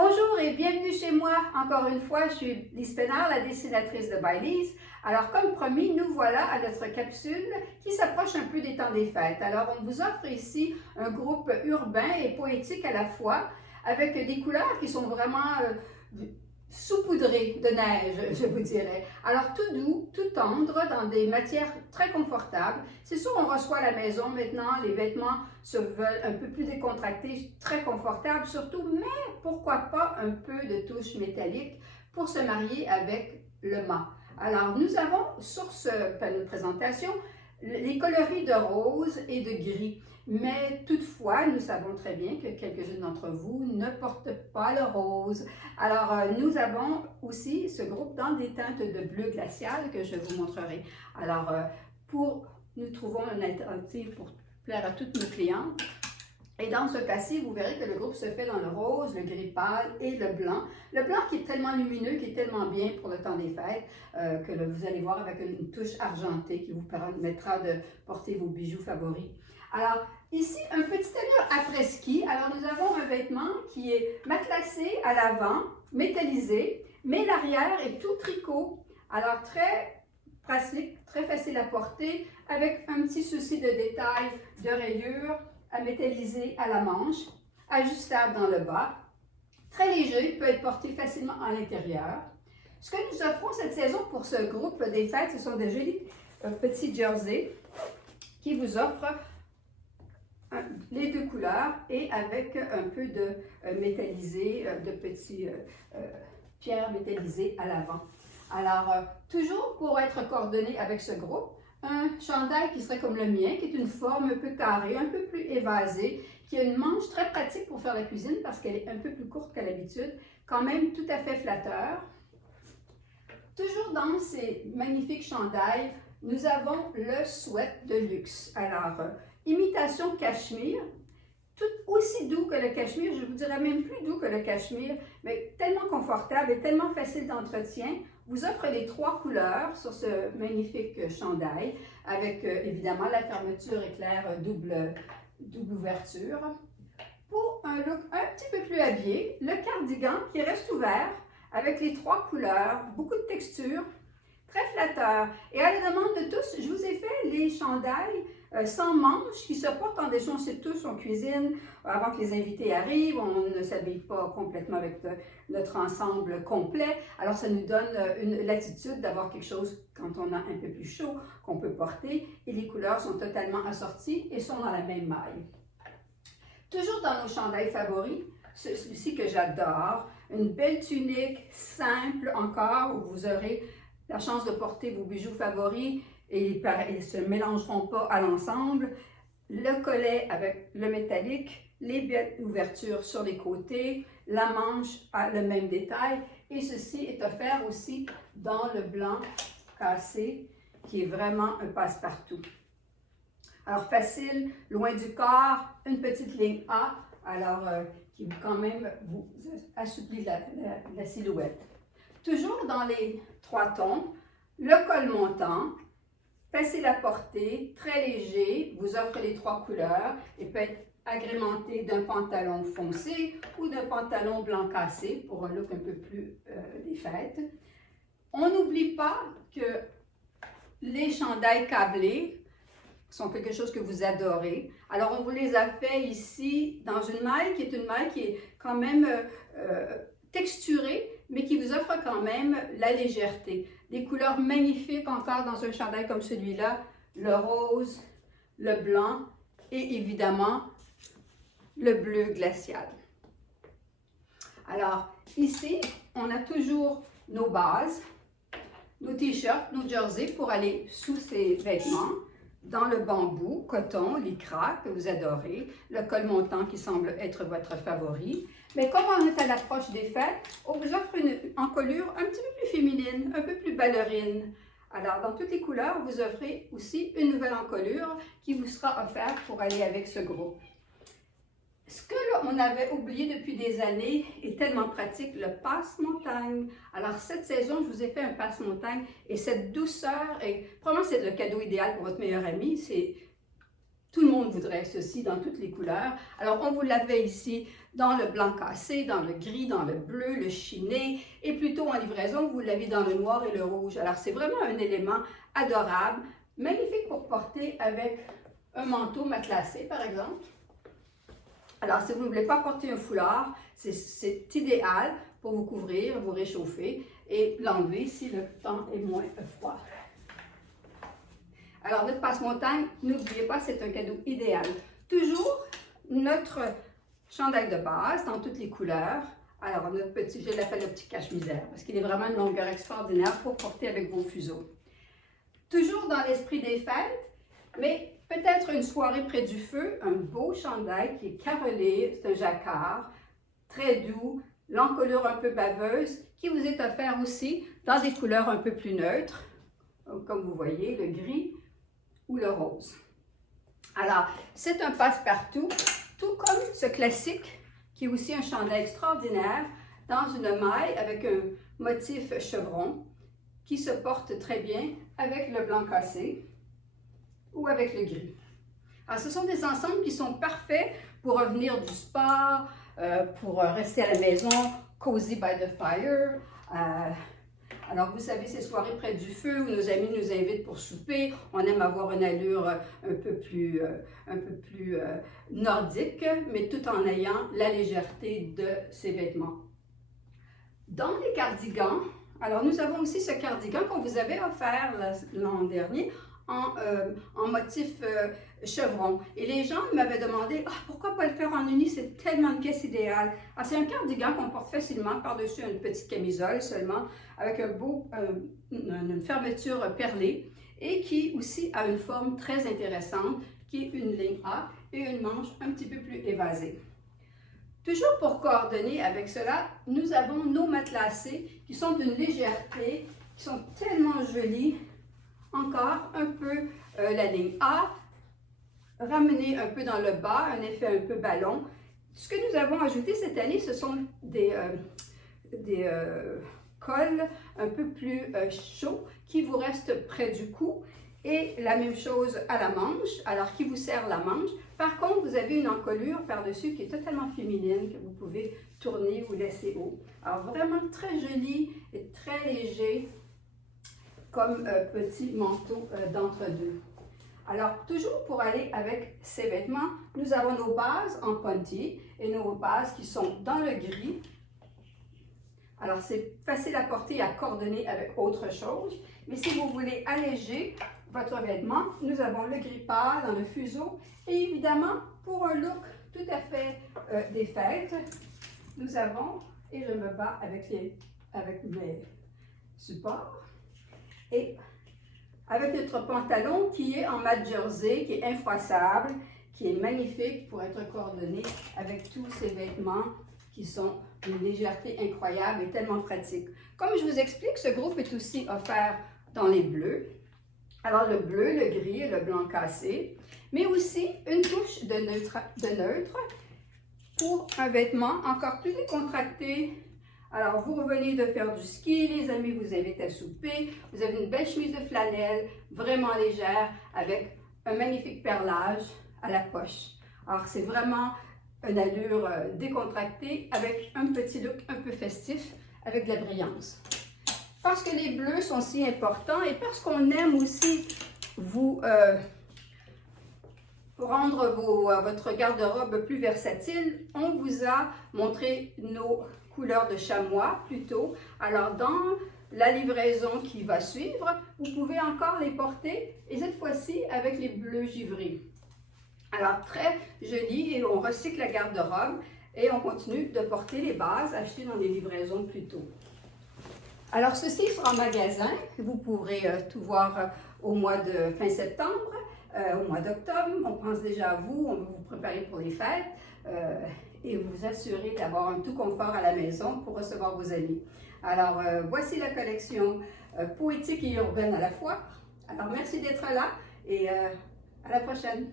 Bonjour et bienvenue chez moi. Encore une fois, je suis Lise Pénard, la dessinatrice de By Lise. Alors, comme promis, nous voilà à notre capsule qui s'approche un peu des temps des fêtes. Alors, on vous offre ici un groupe urbain et poétique à la fois, avec des couleurs qui sont vraiment saupoudrées de neige, je vous dirais. Alors, tout doux, tout tendre, dans des matières très confortables. C'est sûr, on reçoit à la maison maintenant, les vêtements se veulent un peu plus décontractés, très confortables surtout, mais pourquoi pas un peu de touche métallique pour se marier avec le mât. Alors, nous avons sur ce panneau de présentation les coloris de rose et de gris. Mais toutefois, nous savons très bien que quelques-unes d'entre vous ne portent pas le rose. Alors, nous avons aussi ce groupe dans des teintes de bleu glacial que je vous montrerai. Alors, nous trouvons une alternative pour plaire à toutes nos clientes. Et dans ce cas-ci, vous verrez que le groupe se fait dans le rose, le gris pâle et le blanc. Le blanc qui est tellement lumineux, qui est tellement bien pour le temps des fêtes, que vous allez voir avec une touche argentée qui vous permettra de porter vos bijoux favoris. Alors, ici, un petit allure après-ski. Alors, nous avons un vêtement qui est matelassé à l'avant, métallisé, mais l'arrière est tout tricot. Alors, très pratique, très facile à porter, avec un petit souci de détail de rayure, à métalliser à la manche, ajustable dans le bas, très léger, peut être porté facilement à l'intérieur. Ce que nous offrons cette saison pour ce groupe des fêtes, ce sont des jolis petits jerseys qui vous offrent les deux couleurs et avec un peu de métallisé, de petits pierres métallisées à l'avant. Alors, toujours pour être coordonné avec ce groupe, un chandail qui serait comme le mien, qui est une forme un peu carrée, un peu plus évasée, qui a une manche très pratique pour faire la cuisine parce qu'elle est un peu plus courte qu'à l'habitude, quand même tout à fait flatteur. Toujours dans ces magnifiques chandails, nous avons le sweat de luxe. Alors, imitation cachemire, tout aussi doux que le cachemire, je vous dirais même plus doux que le cachemire, mais tellement confortable et tellement facile d'entretien, vous offre les trois couleurs sur ce magnifique chandail, avec évidemment la fermeture éclair double ouverture. Pour un look un petit peu plus habillé, le cardigan qui reste ouvert, avec les trois couleurs, beaucoup de texture, très flatteur. Et à la demande de tous, je vous ai fait les chandails sans manches qui se portent en déchets, on sait tous, on cuisine avant que les invités arrivent, on ne s'habille pas complètement avec notre ensemble complet. Alors ça nous donne une latitude d'avoir quelque chose quand on a un peu plus chaud qu'on peut porter et les couleurs sont totalement assorties et sont dans la même maille. Toujours dans nos chandails favoris, celui-ci que j'adore, une belle tunique simple encore où vous aurez la chance de porter vos bijoux favoris et ils ne se mélangeront pas à l'ensemble. Le collet avec le métallique, les belles ouvertures sur les côtés, la manche a le même détail et ceci est offert aussi dans le blanc cassé qui est vraiment un passe-partout. Alors facile, loin du corps, une petite ligne A, alors qui quand même vous assouplit la silhouette. Toujours dans les trois tons, le col montant, facile à porter, très léger, vous offre les trois couleurs et peut être agrémenté d'un pantalon foncé ou d'un pantalon blanc cassé pour un look un peu plus des fêtes. On n'oublie pas que les chandails câblés sont quelque chose que vous adorez. Alors, on vous les a fait ici dans une maille qui est quand même texturée, mais qui vous offre quand même la légèreté. Des couleurs magnifiques encore dans un chandail comme celui-là, le rose, le blanc et évidemment le bleu glacial. Alors ici, on a toujours nos bases, nos t-shirts, nos jerseys pour aller sous ces vêtements. Dans le bambou, coton, lycra que vous adorez, le col montant qui semble être votre favori. Mais comme on est à l'approche des fêtes, on vous offre une encolure un petit peu plus féminine, un peu plus ballerine. Alors, dans toutes les couleurs, vous offrez aussi une nouvelle encolure qui vous sera offerte pour aller avec ce groupe. Ce que on avait oublié depuis des années est tellement pratique, le passe-montagne. Alors cette saison, je vous ai fait un passe-montagne et cette douceur, et probablement c'est le cadeau idéal pour votre meilleur ami, c'est Tout le monde voudrait ceci dans toutes les couleurs. Alors, on vous l'avait ici dans le blanc cassé, dans le gris, dans le bleu, le chiné, et plutôt en livraison, vous l'avez dans le noir et le rouge. Alors, c'est vraiment un élément adorable, magnifique pour porter avec un manteau matelassé, par exemple. Alors, si vous ne voulez pas porter un foulard, c'est idéal pour vous couvrir, vous réchauffer et l'enlever si le temps est moins froid. Alors, notre passe-montagne, n'oubliez pas, c'est un cadeau idéal. Toujours notre chandail de base dans toutes les couleurs. Alors, notre petit, je l'appelle le petit cache-misère parce qu'il est vraiment une longueur extraordinaire pour porter avec vos fuseaux. Toujours dans l'esprit des fêtes, mais peut-être une soirée près du feu, un beau chandail qui est carrelé, c'est un jacquard, très doux, l'encolure un peu baveuse, qui vous est offert aussi dans des couleurs un peu plus neutres, comme vous voyez, le gris ou le rose. Alors, c'est un passe-partout, tout comme ce classique, qui est aussi un chandail extraordinaire, dans une maille avec un motif chevron, qui se porte très bien avec le blanc cassé ou avec le gris. Alors, ce sont des ensembles qui sont parfaits pour revenir du spa, pour rester à la maison, cozy by the fire. Alors, vous savez, ces soirées près du feu où nos amis nous invitent pour souper, on aime avoir une allure un peu plus nordique, mais tout en ayant la légèreté de ces vêtements. Dans les cardigans, alors nous avons aussi ce cardigan qu'on vous avait offert l'an dernier en motif chevron. Et les gens m'avaient demandé pourquoi pas le faire en uni, c'est tellement une pièce idéale. Alors, c'est un cardigan qu'on porte facilement par-dessus une petite camisole seulement, avec une fermeture perlée et qui aussi a une forme très intéressante, qui est une ligne A et une manche un petit peu plus évasée. Toujours pour coordonner avec cela, nous avons nos matelassés qui sont d'une légèreté, qui sont tellement jolis. Encore un peu la ligne A, ramener un peu dans le bas, un effet un peu ballon. Ce que nous avons ajouté cette année, ce sont des cols un peu plus chauds qui vous restent près du cou et la même chose à la manche, alors qui vous serre la manche. Par contre, vous avez une encolure par-dessus qui est totalement féminine, que vous pouvez tourner ou laisser haut. Alors vraiment très joli et très léger comme petit manteau d'entre-deux. Alors, toujours pour aller avec ces vêtements, nous avons nos bases en ponty et nos bases qui sont dans le gris. Alors, c'est facile à porter et à coordonner avec autre chose. Mais si vous voulez alléger votre vêtement, nous avons le gris pâle dans le fuseau. Et évidemment, pour un look tout à fait des fêtes, nous avons, et je me bats avec mes supports, et avec notre pantalon qui est en mat jersey, qui est infroissable, qui est magnifique pour être coordonné avec tous ces vêtements qui sont d'une légèreté incroyable et tellement pratique. Comme je vous explique, ce groupe est aussi offert dans les bleus. Alors le bleu, le gris et le blanc cassé, mais aussi une touche de neutre pour un vêtement encore plus décontracté. Alors, vous revenez de faire du ski, les amis vous invitent à souper, vous avez une belle chemise de flanelle, vraiment légère, avec un magnifique perlage à la poche. Alors, c'est vraiment une allure décontractée, avec un petit look un peu festif, avec de la brillance. Parce que les bleus sont si importants et parce qu'on aime aussi vous rendre votre garde-robe plus versatile, on vous a montré nos couleurs de chamois plutôt. Alors dans la livraison qui va suivre, vous pouvez encore les porter et cette fois-ci avec les bleus givrés. Alors très joli et on recycle la garde-robe et on continue de porter les bases achetées dans les livraisons plus tôt. Alors ceci sera en magasin, vous pourrez tout voir au mois de fin septembre. Au mois d'octobre, on pense déjà à vous, on veut vous préparer pour les fêtes et vous assurer d'avoir un tout confort à la maison pour recevoir vos amis. Alors, voici la collection poétique et urbaine à la fois. Alors, merci d'être là et à la prochaine.